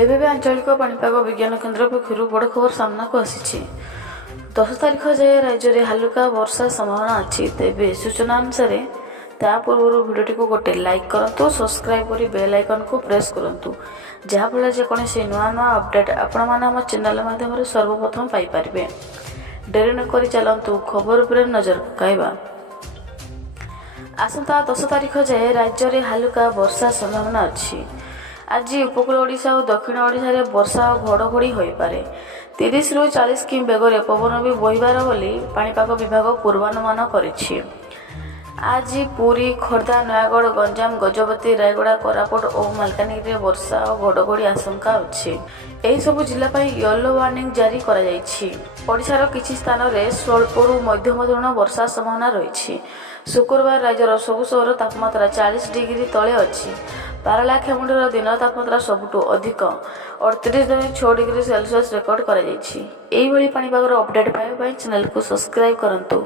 ଏବେ ବି ଆଞ୍ଚଳିକ ପାଣିପାଗ ବିଜ୍ଞାନ କେନ୍ଦ୍ର ପକ୍ଷରୁ ବଡ଼ ଖବର ସାମ୍ନାକୁ ଆସିଛି। 10 ତାରିଖ ଯାଏ ରାଜ୍ୟରେ ହାଲୁକା ବର୍ଷା ସମ୍ଭାବନା ଅଛି। ତେବେ ସୂଚନା ଅନୁସାରେ ତା ପୂର୍ବରୁ ଭିଡ଼ିଓଟିକୁ ଗୋଟେ ଲାଇକ୍ କରନ୍ତୁ, ସବସ୍କ୍ରାଇବ୍ କରି ବେଲ୍ ଆଇକନ୍କୁ ପ୍ରେସ୍ କରନ୍ତୁ, ଯାହାଫଳରେ ଯେକୌଣସି ନୂଆ ଅପଡେଟ୍ ଆପଣମାନେ ଆମ ଚ୍ୟାନେଲ ମାଧ୍ୟମରେ ସର୍ବପ୍ରଥମ ପାଇପାରିବେ। ଡେରି ନକରି ଚାଲନ୍ତୁ ଖବର ଉପରେ ନଜର ପକାଇବା। ଆସନ୍ତା 10 ତାରିଖ ଯାଏ ରାଜ୍ୟରେ ହାଲୁକା ବର୍ଷା ସମ୍ଭାବନା ଅଛି। ଆଜି ଉପକୂଳ ଓଡ଼ିଶା ଓ ଦକ୍ଷିଣ ଓଡ଼ିଶାରେ ବର୍ଷା ଓ ଘଡ଼ଘଡ଼ି ହୋଇପାରେ। 30 ରୁ 40 କି ବେଗରେ ପବନ ବି ବହିବାର ବୋଲି ପାଣିପାଗ ବିଭାଗ ପୂର୍ବାନୁମାନ କରିଛି। ଆଜି ପୁରୀ, ଖୋର୍ଦ୍ଧା, ନୟାଗଡ଼, ଗଞ୍ଜାମ, ଗଜପତି, ରାୟଗଡ଼ା, କୋରାପୁଟ ଓ ମାଲକାନଗିରିରେ ବର୍ଷା ଓ ଘଡ଼ଘଡ଼ି ଆଶଙ୍କା ଅଛି। ଏହିସବୁ ଜିଲ୍ଲା ପାଇଁ ୟେଲୋ ୱାର୍ଣ୍ଣିଂ ଜାରି କରାଯାଇଛି। ଓଡ଼ିଶାର କିଛି ସ୍ଥାନରେ ସ୍ୱଳ୍ପରୁ ମଧ୍ୟମ ଧରଣର ବର୍ଷା ସମ୍ଭାବନା ରହିଛି। ଶୁକ୍ରବାର ରାଜ୍ୟର ସବୁ ସହର ତାପମାତ୍ରା 40 ଡିଗ୍ରୀ ତଳେ ଅଛି। ପାରଳାଖେମୁଣ୍ଡିର ଦିନର ତାପମାତ୍ରା ସବୁଠୁ ଅଧିକ 38.6 ଡିଗ୍ରୀ ସେଲସିୟସ୍ ରେକର୍ଡ କରାଯାଇଛି। ଏହିଭଳି ପାଣିପାଗର ଅପଡେଟ୍ ପାଇବା ପାଇଁ ଚ୍ୟାନେଲକୁ ସବସ୍କ୍ରାଇବ୍ କରନ୍ତୁ।